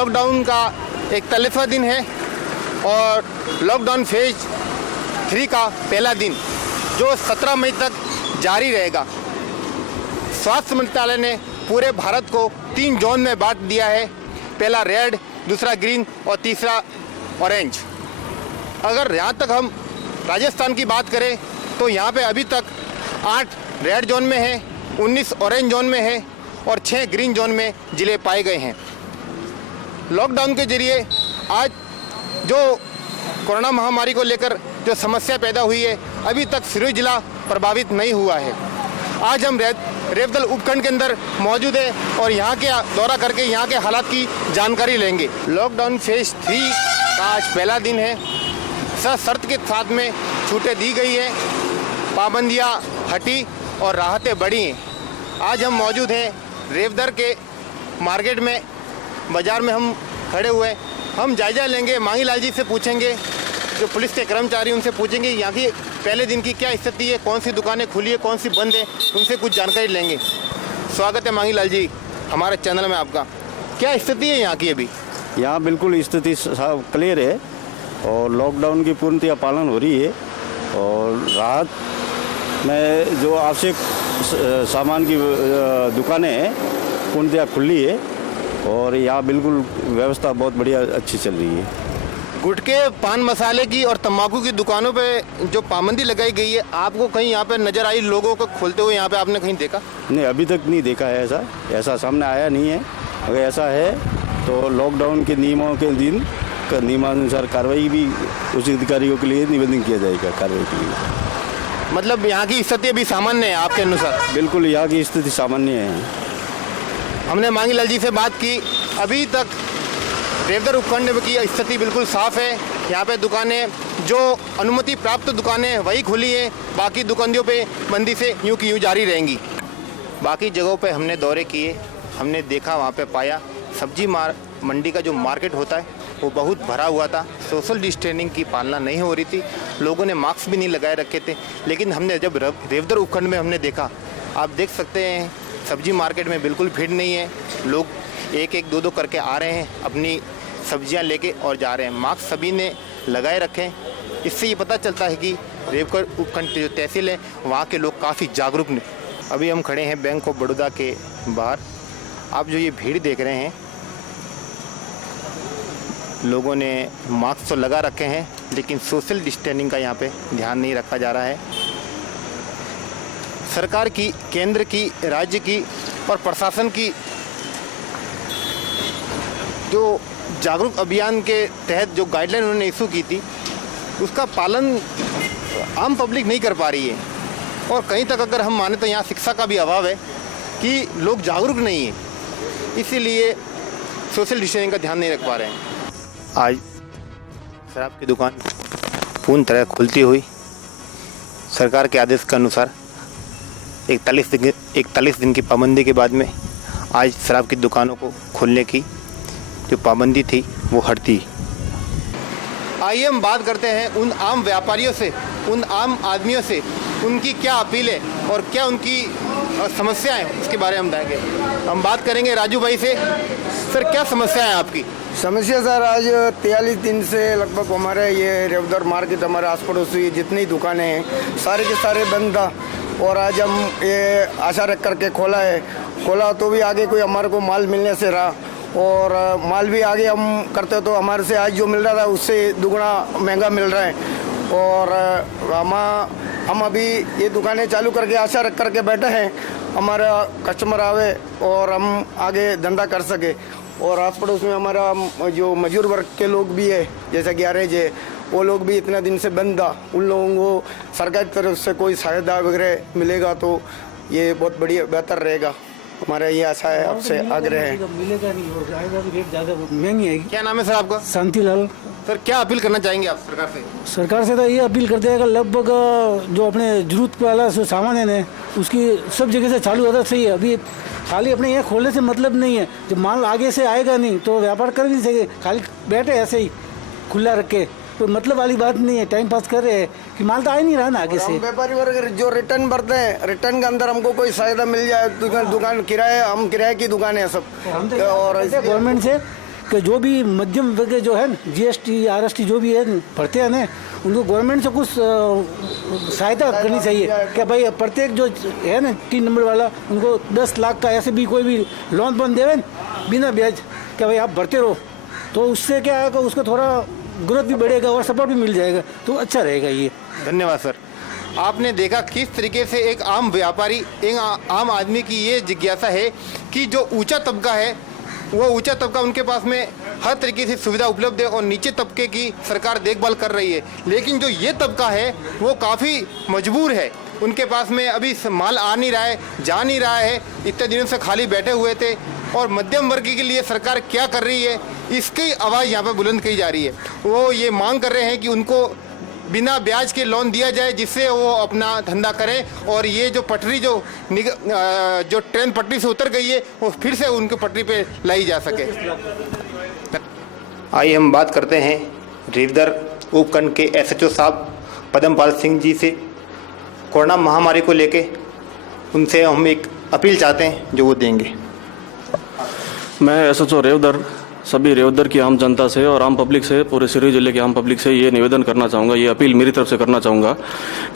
Lockdown का 41वां दिन है और लॉकडाउन फेज 3 का पहला दिन जो 17 मई तक जारी रहेगा। स्वास्थ्य मंत्रालय ने पूरे भारत को 3 जोन में बांट दिया है, पहला रेड, दूसरा ग्रीन और तीसरा ऑरेंज। अगर यहाँ तक हम राजस्थान की बात करें तो यहाँ पे अभी तक 8 रेड जोन में है, 19 ऑरेंज जोन में है और 6 ग्रीन जोन में जिले पाए गए हैं। लॉकडाउन के जरिए आज जो कोरोना महामारी को लेकर जो समस्या पैदा हुई है, अभी तक सिरोही जिला प्रभावित नहीं हुआ है। आज हम रेवदल उपखंड के अंदर मौजूद है और यहाँ के दौरा करके यहाँ के हालात की जानकारी लेंगे। लॉकडाउन फेज 3 का आज पहला दिन है। शर्त के साथ में छूटें दी गई है, पाबंदियाँ हटी और राहतें बढ़ी हैं। आज हम मौजूद हैं रेवदर के मार्केट में, बाज़ार में हम खड़े हुए। हम जायजा लेंगे, मांगी लाल जी से पूछेंगे, जो पुलिस के कर्मचारी उनसे पूछेंगे यहाँ की पहले दिन की क्या स्थिति है, कौन सी दुकानें खुली है, कौन सी बंद है, उनसे कुछ जानकारी लेंगे। स्वागत है मांगी लाल जी हमारे चैनल में आपका। क्या स्थिति है यहाँ की अभी? यहाँ बिल्कुल स्थिति क्लियर है और लॉकडाउन की पूर्णतः पालन हो रही है और राहत में जो आवश्यक सामान की दुकानें हैं पूर्णतः खुली है और यहाँ बिल्कुल व्यवस्था बहुत बढ़िया अच्छी चल रही है। गुटखे, पान मसाले की और तंबाकू की दुकानों पे जो पाबंदी लगाई गई है, आपको कहीं यहाँ पे नजर आई लोगों को खोलते हुए? यहाँ पे आपने कहीं देखा? नहीं, अभी तक नहीं देखा है, ऐसा सामने आया नहीं है। अगर ऐसा है तो लॉकडाउन के नियमों के दिन नियमानुसार कार्रवाई भी उस अधिकारियों के लिए निवेदन किया जाएगा कार्रवाई के लिए। मतलब यहाँ की स्थिति अभी सामान्य है आपके अनुसार? बिल्कुल, यहाँ की स्थिति सामान्य है। हमने मांगी लाल जी से बात की, अभी तक रेवदर उपखंड की स्थिति बिल्कुल साफ है। यहाँ पे दुकानें जो अनुमति प्राप्त दुकानें वही खुली हैं, बाकी दुकानों पे बंदी से यूँ की यूँ जारी रहेंगी। बाकी जगहों पे हमने दौरे किए, हमने देखा, वहाँ पे पाया सब्जी मंडी का जो मार्केट होता है वो बहुत भरा हुआ था। सोशल डिस्टेंसिंग की पालना नहीं हो रही थी, लोगों ने मास्क भी नहीं लगाए रखे थे। लेकिन हमने जब रेवदर उपखंड में हमने देखा, आप देख सकते हैं सब्जी मार्केट में बिल्कुल भीड़ नहीं है, लोग एक एक दो दो करके आ रहे हैं, अपनी सब्जियां लेके और जा रहे हैं। मास्क सभी ने लगाए रखे हैं। इससे ये पता चलता है कि रेवदर उपखंड जो तहसील है वहाँ के लोग काफ़ी जागरूक हैं। अभी हम खड़े हैं बैंक ऑफ बड़ौदा के बाहर। आप जो ये भीड़ देख रहे हैं, लोगों ने मास्क तो लगा रखे हैं लेकिन सोशल डिस्टेंसिंग का यहाँ पे ध्यान नहीं रखा जा रहा है। सरकार की, केंद्र की, राज्य की और प्रशासन की जो जागरूक अभियान के तहत जो गाइडलाइन उन्होंने इशू की थी, उसका पालन आम पब्लिक नहीं कर पा रही है। और कहीं तक अगर हम माने तो यहाँ शिक्षा का भी अभाव है कि लोग जागरूक नहीं हैं, इसीलिए सोशल डिस्टेंसिंग का ध्यान नहीं रख पा रहे हैं। आज शराब की दुकान पूर्ण तरह खुलती हुई सरकार के आदेश के अनुसार 41 दिन की पाबंदी के बाद में आज शराब की दुकानों को खोलने की जो पाबंदी थी वो हटती। आइए हम बात करते हैं उन आम व्यापारियों से, उन आम आदमियों से, उनकी क्या अपील है और क्या उनकी समस्याएं हैं, उसके बारे में हम बताएंगे। हम बात करेंगे राजू भाई से। सर, क्या समस्या है आपकी? समस्या सर, आज 43 दिन से लगभग हमारे ये रेवदर मार्केट, हमारे आस पड़ोसी जितनी दुकानें हैं सारे के सारे बंद था और आज हम ये आशा रख करके खोला तो भी आगे कोई हमारे को माल मिलने से रहा और माल भी आगे हम करते तो हमारे से आज जो मिल रहा था उससे दुगना महंगा मिल रहा है। और हम अभी ये दुकानें चालू करके आशा रख करके बैठे हैं हमारा कस्टमर आवे और हम आगे धंधा कर सके। और आस पड़ोस में हमारा जो मजदूर वर्ग के लोग भी है, जैसा कि आरेज है, वो लोग भी इतना दिन से बंद था। उन लोगों को सरकार की तरफ से कोई सहायता वगैरह मिलेगा तो ये बहुत बढ़िया बेहतर रहेगा। हमारा ये आशा है, आपसे आग्रह है। मिलेगा नहीं, हो जाएगा तो रेट ज़्यादा महंगी आएगी। क्या नाम है सर आपका? शांतिलाल। सर, क्या अपील करना चाहेंगे आप सरकार से? सरकार से तो ये अपील करते हैं कि लगभग जो अपने जरूरत वाला जो सामान है ना, उसकी सब जगह से चालू होता सही है। अभी खाली अपने यहाँ खोलने से मतलब नहीं है, जब माल आगे से आएगा नहीं तो व्यापार कर भी नहीं सके। खाली बैठे ऐसे ही खुला रख के, तो मतलब वाली बात नहीं है, टाइम पास कर रहे हैं कि माल तो आ ही नहीं रहा ना आगे से। व्यापारी वर्ग जो रिटर्न भरते हैं, रिटर्न के अंदर हमको कोई सहायता मिल जाए। दुकान किराए, हम किराए की दुकान है सब। और गवर्नमेंट से कि जो भी मध्यम वर्ग जो है GST RST जो भी है भरते हैं ना, उनको गवर्नमेंट से कुछ सहायता करनी चाहिए कि भाई प्रत्येक जो है ना 3 नंबर वाला उनको 10 लाख का ऐसे भी कोई भी लोन बन देवे बिना ब्याज कि भाई आप भरते रहो, तो उससे क्या है कि उसको थोड़ा ग्रोथ भी बढ़ेगा और सपोर्ट भी मिल जाएगा, तो अच्छा रहेगा ये। धन्यवाद सर। आपने देखा किस तरीके से एक आम व्यापारी, एक आम आदमी की ये जिज्ञासा है कि जो ऊंचा तबका है वो ऊंचा तबका उनके पास में हर तरीके से सुविधा उपलब्ध है और नीचे तबके की सरकार देखभाल कर रही है, लेकिन जो ये तबका है वो काफ़ी मजबूर है, उनके पास में अभी माल आ नहीं रहा है, जा नहीं रहा है, इतने दिनों से खाली बैठे हुए थे। और मध्यम वर्ग के लिए सरकार क्या कर रही है इसकी आवाज़ यहाँ पर बुलंद की जा रही है। वो ये मांग कर रहे हैं कि उनको बिना ब्याज के लोन दिया जाए जिससे वो अपना धंधा करें और ये जो पटरी जो ट्रेन पटरी से उतर गई है वो फिर से उनके पटरी पे लाई जा सके। आइए हम बात करते हैं रेवदर उपखंड के SHO साहब पद्मपाल सिंह जी से। कोरोना महामारी को लेके उनसे हम एक अपील चाहते हैं जो वो देंगे। मैं SHO रेवदर सभी रेवदर की आम जनता से और आम पब्लिक से, पूरे सिरोही जिले की आम पब्लिक से ये निवेदन करना चाहूँगा, ये अपील मेरी तरफ से करना चाहूँगा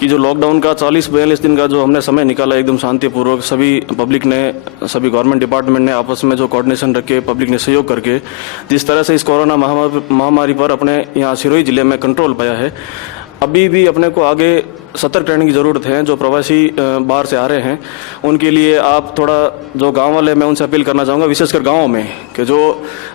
कि जो लॉकडाउन का 40-42 दिन का जो हमने समय निकाला एकदम शांतिपूर्वक, सभी पब्लिक ने, सभी गवर्नमेंट डिपार्टमेंट ने आपस में जो कोऑर्डिनेशन रख के, पब्लिक ने सहयोग करके जिस तरह से इस कोरोना महामारी पर अपने यहाँ सिरोही जिले में कंट्रोल पाया है, अभी भी अपने को आगे सतर्क रहने की ज़रूरत है। जो प्रवासी बाहर से आ रहे हैं उनके लिए आप थोड़ा, जो गांव वाले, मैं उनसे अपील करना चाहूँगा विशेषकर गाँव में, कि जो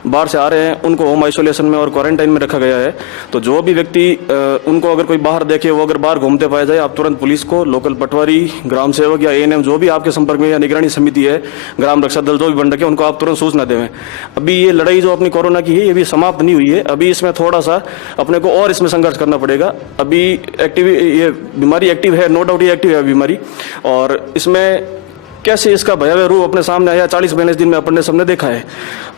बाहर से आ रहे हैं उनको होम आइसोलेशन में और क्वारंटाइन में रखा गया है। तो जो भी व्यक्ति उनको अगर कोई बाहर देखे, वो अगर बाहर घूमते पाया जाए, आप तुरंत पुलिस को, लोकल पटवारी, ग्राम सेवक या ANM जो भी आपके संपर्क में, या निगरानी समिति है, ग्राम रक्षा दल जो भी बन रखे, उनको आप तुरंत सूचना देवें। अभी ये लड़ाई जो अपनी कोरोना की है ये भी समाप्त नहीं हुई है, अभी इसमें थोड़ा सा अपने को और इसमें संघर्ष करना पड़ेगा। अभी एक्टिव, ये बीमारी एक्टिव है, नो डाउट ये एक्टिव है बीमारी, और इसमें कैसे इसका भयावह रूप अपने सामने आया 40-42 दिन में अपने सामने देखा है।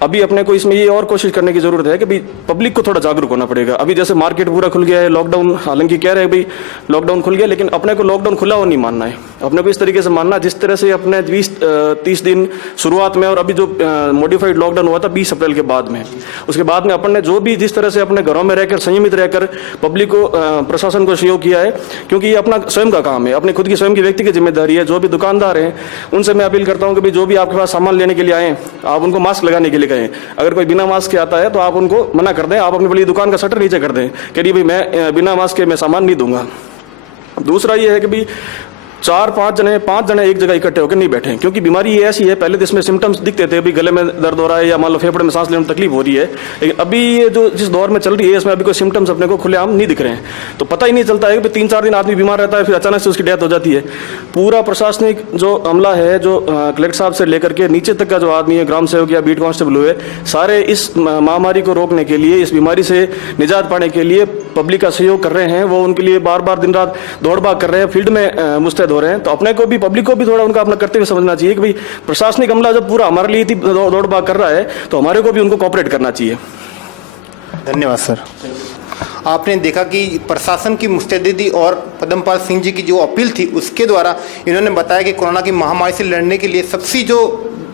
अभी अपने को इसमें ये और कोशिश करने की जरूरत है कि भाई पब्लिक को थोड़ा जागरूक होना पड़ेगा। अभी जैसे मार्केट पूरा खुल गया है, लॉकडाउन हालांकि कह रहे हैं भाई लॉकडाउन खुल गया, लेकिन अपने को लॉकडाउन खुला हुआ नहीं मानना है, अपने को इस तरीके से मानना जिस तरह से अपने 20-30 दिन शुरुआत में, और अभी जो मॉडिफाइड लॉकडाउन हुआ था 20 अप्रैल के बाद में, उसके बाद में अपन ने जो भी जिस तरह से अपने घरों में रहकर संयमित रहकर पब्लिक को, प्रशासन को सहयोग किया है, क्योंकि ये अपना स्वयं का काम है, अपनी खुद की स्वयं की व्यक्ति की जिम्मेदारी है। जो भी दुकानदार हैं उनसे मैं अपील करता हूं कि भाई जो भी आपके पास सामान लेने के लिए आए, आप उनको मास्क लगाने के लिए कहें। अगर कोई बिना मास्क के आता है तो आप उनको मना कर दें, आप अपनी बड़ी दुकान का शटर नीचे कर दें कि भाई मैं बिना मास्क के मैं सामान नहीं दूंगा। दूसरा ये है कि भाई 4-5 जने 5 जने एक जगह इकट्ठे होकर नहीं बैठे, क्योंकि बीमारी ये ऐसी है, पहले तो इसमें सिम्टम्स दिखते थे, अभी गले में दर्द हो रहा है या मान लो फेफड़े में सांस लेने में तकलीफ हो रही है, लेकिन अभी ये जो जिस दौर में चल रही है इसमें अभी कोई सिम्टम्स अपने को खुलेआम नहीं दिख रहे हैं। तो पता ही नहीं चलता है कि 3-4 दिन आदमी बीमार रहता है, फिर अचानक से उसकी डेथ हो जाती है। पूरा प्रशासनिक जो अमला है, जो कलेक्टर साहब से लेकर के नीचे तक का जो आदमी है, ग्राम सेवक या बीट कांस्टेबल हुए, सारे इस महामारी को रोकने के लिए, इस बीमारी से निजात पाने के लिए पब्लिक का सहयोग कर रहे हैं। वो उनके लिए बार बार दिन रात दौड़ भाग कर रहे हैं, फील्ड में मुस्तैद हो रहे हैं। तो अपने को भी, पब्लिक को भी थोड़ा उनका अपना कर्तव्य समझना चाहिए कि भाई प्रशासनिक अमला जब पूरा हमारे लिए दौड़ भाग कर रहा है तो हमारे को भी उनको कोऑपरेट करना चाहिए। धन्यवाद सर। आपने देखा कि प्रशासन की मुस्तैदी और पद्मपाल सिंह जी की जो अपील थी उसके द्वारा इन्होंने बताया कि कोरोना की महामारी से लड़ने के लिए सबसे जो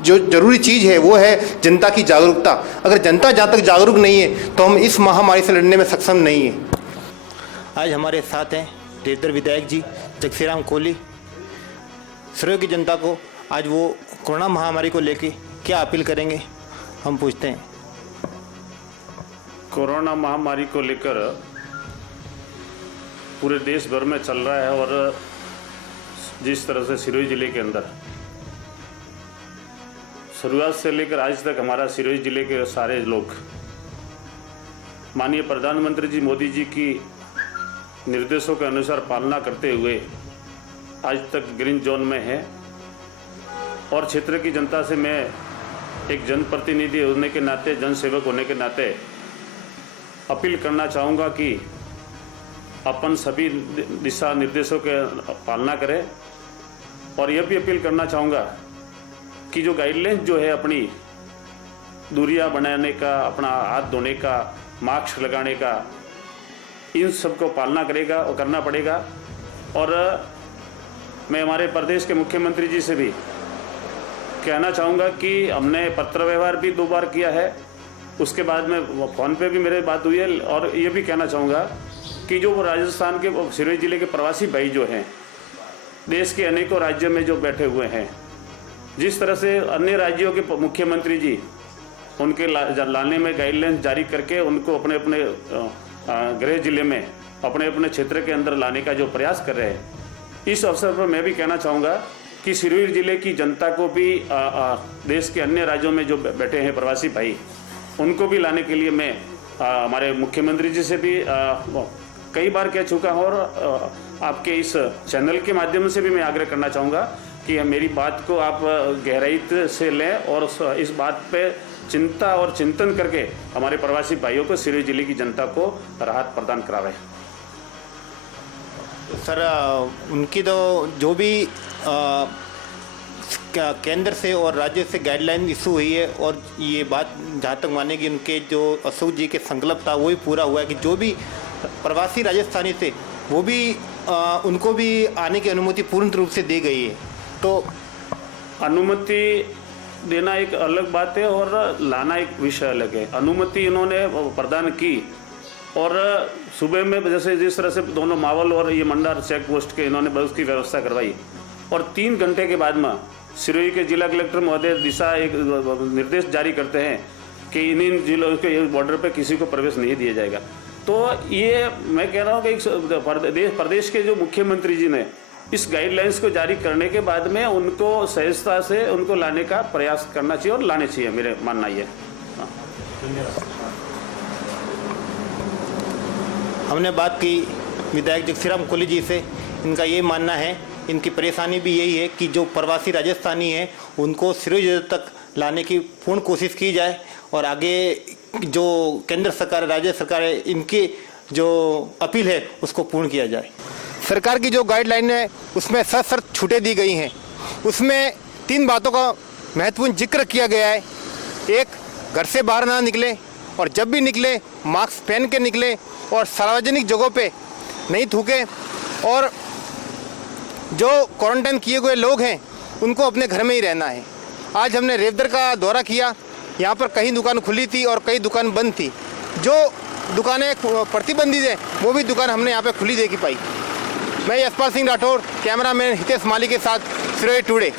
जरूरी चीज़ है वो है जनता की जागरूकता। अगर जनता जहाँ तक जागरूक नहीं है तो हम इस महामारी से लड़ने में सक्षम नहीं है। आज हमारे साथ हैं रेवदर विधायक जी जगसीराम कोहली। सिरोही की जनता को आज वो कोरोना महामारी को लेके क्या अपील करेंगे, हम पूछते हैं। कोरोना महामारी को लेकर पूरे देश भर में चल रहा है, और जिस तरह से सिरोही जिले के अंदर शुरुआत से लेकर आज तक हमारा सिरोही जिले के सारे लोग माननीय प्रधानमंत्री जी मोदी जी की निर्देशों के अनुसार पालना करते हुए आज तक ग्रीन जोन में है। और क्षेत्र की जनता से मैं एक जनप्रतिनिधि होने के नाते, जनसेवक होने के नाते अपील करना चाहूँगा कि अपन सभी दिशा निर्देशों के पालना करें। और यह भी अपील करना चाहूँगा कि जो गाइडलाइन जो है अपनी दूरियां बनाने का, अपना हाथ धोने का, मास्क लगाने का, इन सबको पालना करेगा और करना पड़ेगा। और मैं हमारे प्रदेश के मुख्यमंत्री जी से भी कहना चाहूँगा कि हमने पत्र व्यवहार भी 2 बार किया है उसके बाद में फ़ोन पे भी मेरे बात हुई है। और ये भी कहना चाहूँगा कि जो वो राजस्थान के सिरोही जिले के प्रवासी भाई जो हैं, देश के अनेकों राज्यों में जो बैठे हुए हैं, जिस तरह से अन्य राज्यों के मुख्यमंत्री जी उनके लाने में गाइडलाइंस जारी करके उनको अपने अपने गृह जिले में, अपने अपने क्षेत्र के अंदर लाने का जो प्रयास कर रहे हैं, इस अवसर पर मैं भी कहना चाहूँगा कि सिरोही जिले की जनता को भी देश के अन्य राज्यों में जो बैठे हैं प्रवासी भाई, उनको भी लाने के लिए मैं हमारे मुख्यमंत्री जी से भी कई बार कह चुका हूँ और आपके इस चैनल के माध्यम से भी मैं आग्रह करना चाहूँगा कि मेरी बात को आप गहराई से लें और इस बात पे चिंता और चिंतन करके हमारे प्रवासी भाइयों को, सिरोही जिले की जनता को राहत प्रदान करावें। सर, उनकी तो जो भी केंद्र से और राज्य से गाइडलाइन इशू हुई है, और ये बात जहाँ तक माने कि उनके जो अशोक जी के संकल्प था वही पूरा हुआ है कि जो भी प्रवासी राजस्थानी थे वो भी उनको भी आने की अनुमति पूर्ण रूप से दी गई है। तो अनुमति देना एक अलग बात है और लाना एक विषय अलग है। अनुमति इन्होंने प्रदान की और सुबह में जैसे जिस तरह से दोनों मावल और ये मंडार चेक पोस्ट के इन्होंने बस की व्यवस्था करवाई, और 3 घंटे के बाद में सिरोही के जिला कलेक्टर महोदय दिशा एक निर्देश जारी करते हैं कि इन जिलों के बॉर्डर पे किसी को प्रवेश नहीं दिया जाएगा। तो ये मैं कह रहा हूँ कि प्रदेश के जो मुख्यमंत्री जी ने इस गाइडलाइंस को जारी करने के बाद में उनको सहजता से उनको लाने का प्रयास करना चाहिए और लाने चाहिए, मेरे मानना ये। हमने बात की विधायक जगसीराम कोहली जी से, इनका ये मानना है, इनकी परेशानी भी यही है कि जो प्रवासी राजस्थानी हैं उनको सिरोही जिले तक लाने की पूर्ण कोशिश की जाए और आगे जो केंद्र सरकार, राज्य सरकार है, इनकी जो अपील है उसको पूर्ण किया जाए। सरकार की जो गाइडलाइन है उसमें सशर्त छूटें दी गई हैं। उसमें 3 बातों का महत्वपूर्ण जिक्र किया गया है। एक, घर से बाहर ना निकले और जब भी निकले मास्क पहन के निकले और सार्वजनिक जगहों पे नहीं थूके, और जो क्वारंटाइन किए हुए लोग हैं उनको अपने घर में ही रहना है। आज हमने रेवदर का दौरा किया, यहाँ पर कई दुकान खुली थी और कई दुकान बंद थी। जो दुकानें प्रतिबंधित हैं वो भी दुकान हमने यहाँ पे खुली देखी पाई। मैं यशपाल सिंह राठौर, कैमरामैन हितेश माली के साथ सिरोही टुडे।